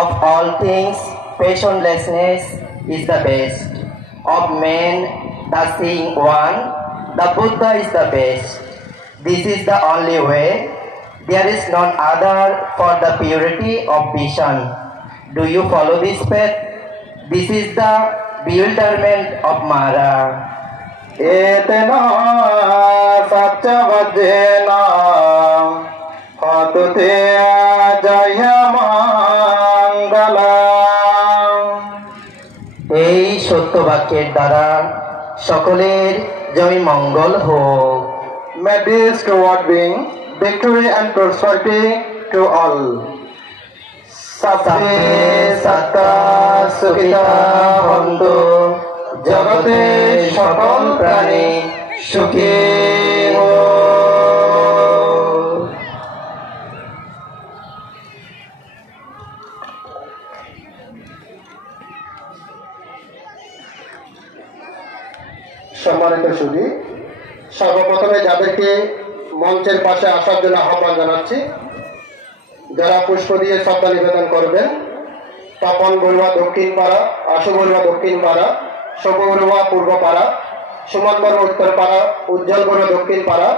Of all things, passionlessness is the best. Of men, the seeing one, the Buddha is the best. This is the only way. There is none other for the purity of vision. Do you follow this path? This is the bewilderment of Mara. Etena satya hatute jaya mangala. এই সত্য বাক্যের দ্বারা সকলের জয় মঙ্গল হোক। May this word bring victory and prosperity to all. সাবে সাতা সুখিতা হন্তু, জগতে সকল প্রাণী সুখী হোক। সম্মানিত সুধী, সর্বপ্রথমে যাদেরকে মঞ্চের পাশে আসার জন্য আহ্বান জানাচ্ছি, যারা পুষ্প দিয়ে শ্রদ্ধা নিবেদন করবেন, তপন বড়ুয়া দক্ষিণ পাড়া, আশু বড়ুয়া দক্ষিণ পাড়া, শুভ বড়ুয়া পূর্ব পাড়া, সুমন বড়ুয়া উত্তর পাড়া, উজ্জ্বল বড়ুয়া দক্ষিণ পাড়া।